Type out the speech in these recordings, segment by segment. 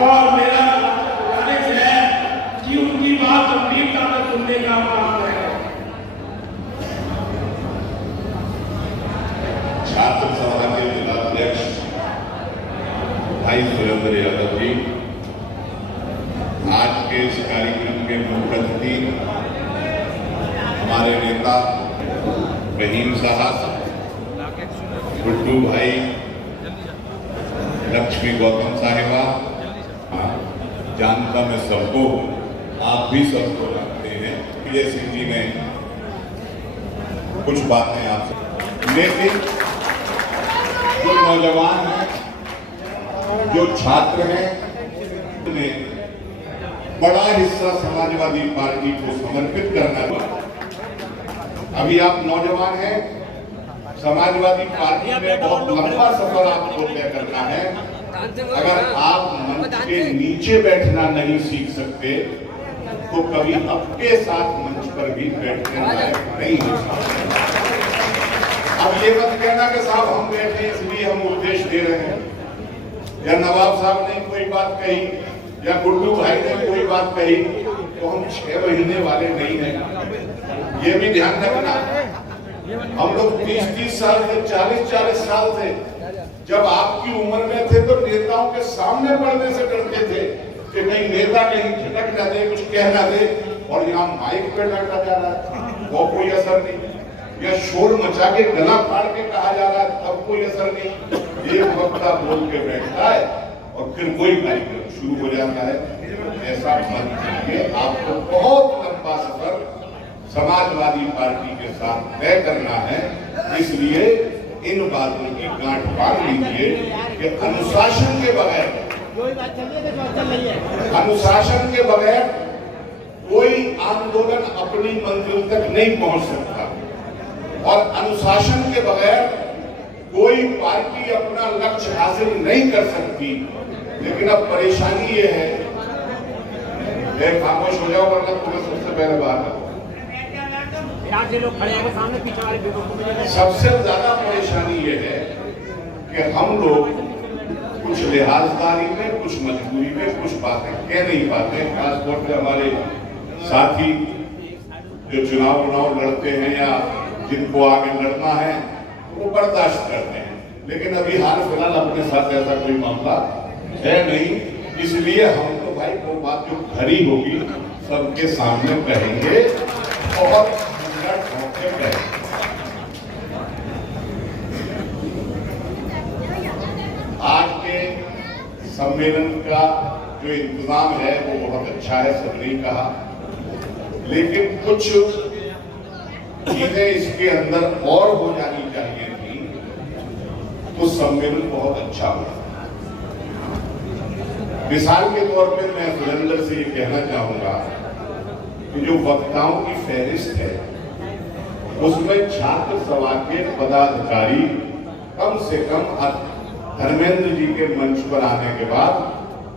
और मेरा गुजारिश है कि उनकी बात गंभीरता से सुनने का काम करें। छात्र सभा के जिलाध्यक्ष भाई सुरेंद्र यादव जी, आज के इस कार्यक्रम के मुख्य अतिथि हमारे नेता रहीम साहब, गुड्डू भाई, लक्ष्मी गौतम साहिबा, जानता मैं सबको, आप भी सबको जानते हैं। विजय सिंह जी ने कुछ बातें आपसे, लेकिन जो नौजवान हैं, जो छात्र हैं, उन्हें बड़ा हिस्सा समाजवादी पार्टी को समर्पित करना हुआ। अभी आप नौजवान हैं, समाजवादी पार्टी में बहुत लंबा सफर आपको तय करना है। अगर आप मंच के नीचे बैठना नहीं सीख सकते तो कभी आपके साथ मंच पर भी बैठने लायक नहीं हो सकते। अब ये मत कहना कि साहब हम बैठे इसलिए हम उपदेश दे रहे हैं, या नवाब साहब ने कोई बात कही या गुड्डू भाई ने कोई बात कही तो हम 6 महीने वाले नहीं हैं। ये भी ध्यान रखना। हम लोग 30-30 साल से 40-40 साल से जब आपकी उम्र में थे तो नेताओं के सामने पढ़ने से डरते थे कि नहीं नेता कहीं झटक ना दे, कुछ कह ना दे, और यहाँ माइक पे डांटा जा रहा है वो कोई असर नहीं, या शोर मचा के गला फाड़ के कहा जा रहा है तब कोई असर नहीं। एक वक्ता बोल के बैठता है और फिर कोई कार्यक्रम शुरू हो जाता है। ऐसा मत कीजिए। आपको बहुत लंबा सफर समाजवादी पार्टी के साथ तय करना है, इसलिए इन बातों की गांठ बांध लीजिए कि अनुशासन के बगैर कोई आंदोलन अपनी मंजिल तक नहीं पहुंच सकता, और अनुशासन के बगैर कोई पार्टी अपना लक्ष्य हासिल नहीं कर सकती। लेकिन अब परेशानी ये है, खामोश हो जाओ वरना तुम्हें सबसे पहले बाहर। लोग खड़े हैं सामने, पीछे वाले सबसे ज्यादा परेशानी ये है कि हम लोग कुछ लिहाजदारी में, कुछ मजबूरी में कुछ बातें कह नहीं पाते। खासतौर पे हमारे साथी जो चुनाव लड़ते हैं या जिनको आगे लड़ना है वो बर्दाश्त करते हैं, लेकिन अभी हाल फिलहाल अपने साथ ऐसा कोई मामला है नहीं। इसलिए हम तो भाई वो बात जो खरी होगी सबके सामने कहेंगे और आज के सम्मेलन का जो इंतजाम है वो बहुत अच्छा है, सबने कहा, लेकिन कुछ चीजें इसके अंदर और हो जानी चाहिए थी तो सम्मेलन बहुत अच्छा हुआ। मिसाल के तौर पर मैं सुरेंद्र से ये कहना चाहूंगा कि जो वक्ताओं की फहरिस्त है उसमें छात्र सभा के पदाधिकारी कम से कम धर्मेंद्र जी के मंच पर आने के बाद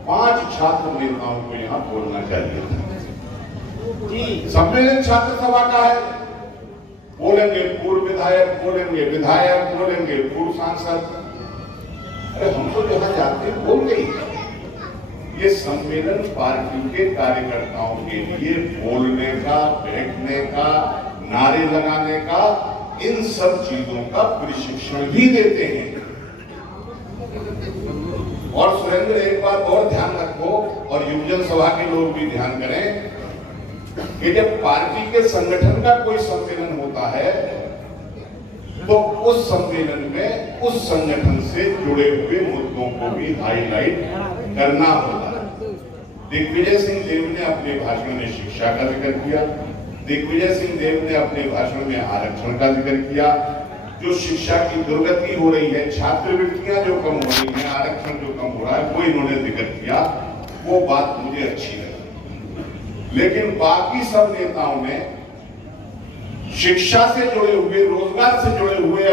5 छात्र नेताओं को यहाँ बोलना चाहिए था। सम्मेलन छात्र सभा का है, बोलेंगे पूर्व विधायक, बोलेंगे विधायक, बोलेंगे पूर्व सांसद। अरे हम तो जहां जाते हैं बोल गई। ये सम्मेलन पार्टी के कार्यकर्ताओं के लिए बोलने का, बैठने का, नारे लगाने का, इन सब चीजों का प्रशिक्षण भी देते हैं। और सुरेंद्र एक बात और ध्यान रखो, और युवजन सभा के लोग भी ध्यान करें कि जब पार्टी के संगठन का कोई सम्मेलन होता है तो उस सम्मेलन में उस संगठन से जुड़े हुए मुद्दों को भी हाईलाइट करना होता है। दिग्विजय सिंह देव ने अपने भाषण में शिक्षा का जिक्र किया, दिग्विजय सिंह देव ने अपने भाषण में आरक्षण का जिक्र किया। जो शिक्षा की दुर्गति हो रही है, छात्रवृत्तियां जो कम हो रही हैं, आरक्षण जो कम हो रहा है, वो इन्होंने जिक्र किया, वो बात मुझे अच्छी लगी। लेकिन बाकी सब नेताओं ने शिक्षा से जुड़े हुए, रोजगार से जुड़े हुए,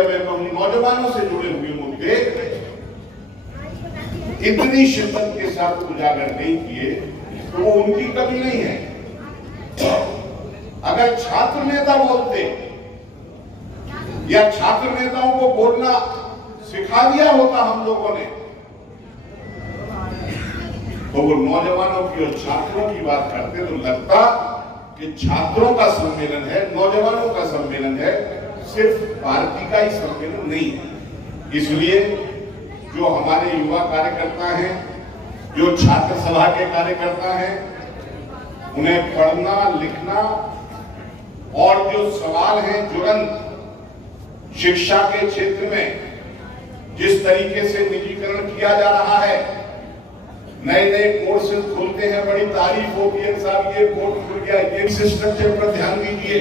नौजवानों से जुड़े हुए मुद्दे इतनी शिद्दत के साथ उजागर नहीं किए तो वो उनकी कमी नहीं है। अगर छात्र नेता बोलते या छात्र नेताओं को बोलना सिखा दिया होता हम लोगों ने, तो वो नौजवानों की और छात्रों की बात करते तो लगता कि छात्रों का सम्मेलन है, नौजवानों का सम्मेलन है, सिर्फ पार्टी का ही सम्मेलन नहीं है। इसलिए जो हमारे युवा कार्यकर्ता हैं, जो छात्र सभा के कार्यकर्ता हैं, उन्हें पढ़ना लिखना और जो सवाल हैं तुरंत शिक्षा के क्षेत्र में जिस तरीके से निजीकरण किया जा रहा है, नए नए कोर्सेज खुलते हैं, बड़ी तारीफ होती है साहब ये कोर्स खुल गया, ये स्ट्रक्चर पर ध्यान दीजिए।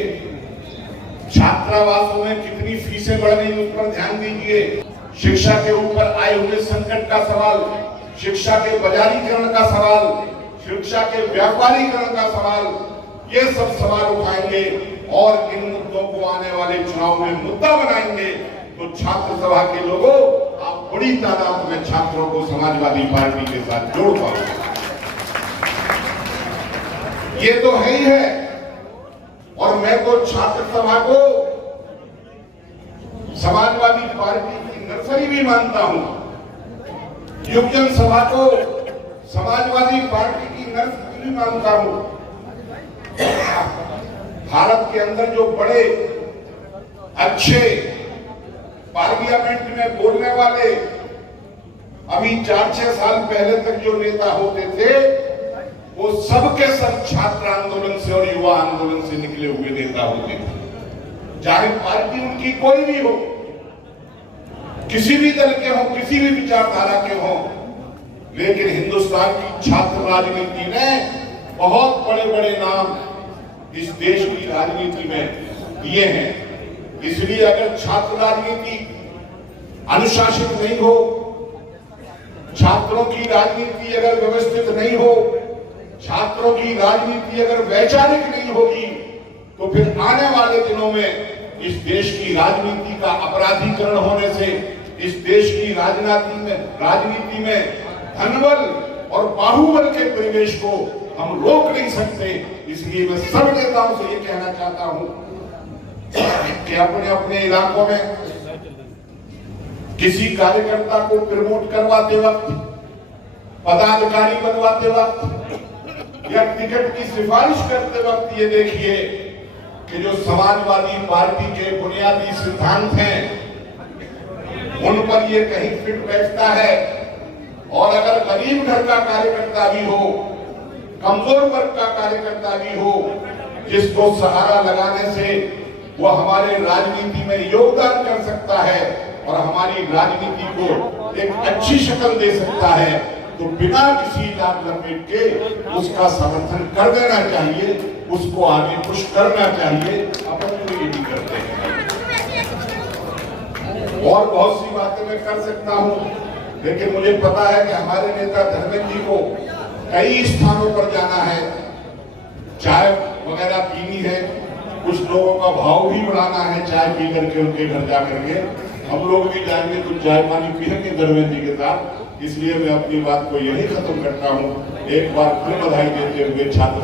छात्रावासों में कितनी फीसें बढ़ रही उस पर ध्यान दीजिए। शिक्षा के ऊपर आए हुए संकट का सवाल, शिक्षा के बाजारीकरण का सवाल, शिक्षा के व्यापारीकरण का सवाल, ये सब सवाल उठाएंगे और इन मुद्दों को आने वाले चुनाव में मुद्दा बनाएंगे। तो छात्र सभा के लोगों, आप बड़ी तादाद में छात्रों को समाजवादी पार्टी के साथ जोड़ पाओगे। ये तो है ही है। और मैं तो छात्र सभा को समाजवादी पार्टी की नर्सरी भी मानता हूं, युवजन सभा को समाजवादी पार्टी की नर्सरी भी मानता हूं। भारत के अंदर जो बड़े अच्छे पार्लियामेंट में बोलने वाले अभी 4-6 साल पहले तक जो नेता होते थे, वो सबके सब छात्र आंदोलन से और युवा आंदोलन से निकले हुए नेता होते थे। चाहे पार्टी उनकी कोई भी हो, किसी भी दल के हो, किसी भी विचारधारा के हो, लेकिन हिंदुस्तान की छात्र राजनीति ने बहुत बड़े बड़े नाम इस देश की राजनीति में दिए हैं। इसलिए अगर छात्र राजनीति अनुशासित नहीं हो, छात्रों की राजनीति अगर व्यवस्थित नहीं हो, छात्रों की राजनीति अगर वैचारिक नहीं होगी, तो फिर आने वाले दिनों में इस देश की राजनीति का अपराधीकरण होने से, इस देश की राजनीति में धनबल और बाहुबल के परिवेश को हम रोक नहीं सकते। इसलिए मैं सब नेताओं से ये कहना चाहता हूं कि अपने अपने इलाकों में किसी कार्यकर्ता को प्रमोट करवाते वक्त, पदाधिकारी बनवाते वक्त या टिकट की सिफारिश करते वक्त ये देखिए कि जो समाजवादी पार्टी के बुनियादी सिद्धांत हैं उन पर ये कहीं फिट बैठता है। और अगर गरीब घर का कार्यकर्ता भी हो, कमजोर वर्ग का कार्यकर्ता भी हो, जिसको सहारा लगाने से वो हमारे राजनीति में योगदान कर सकता है और हमारी राजनीति को एक अच्छी शक्ल दे सकता है, तो बिना किसी लाभ लपेट के उसका समर्थन कर देना चाहिए, उसको आगे पुश करना चाहिए। अपन तो ये भी करते हैं। और बहुत सी बातें मैं कर सकता हूं, लेकिन मुझे पता है कि हमारे नेता धर्मेंद्र जी को कई स्थानों पर जाना है, चाय वगैरह पीनी है, कुछ लोगों का भाव भी बढ़ाना है, चाय पी करके उनके घर जा करके हम लोग भी जाएंगे, कुछ चाय पानी पिएंगे धर्मेंद्र जी के साथ। इसलिए मैं अपनी बात को यही खत्म करता हूँ। एक बार फिर बधाई देते हुए छात्र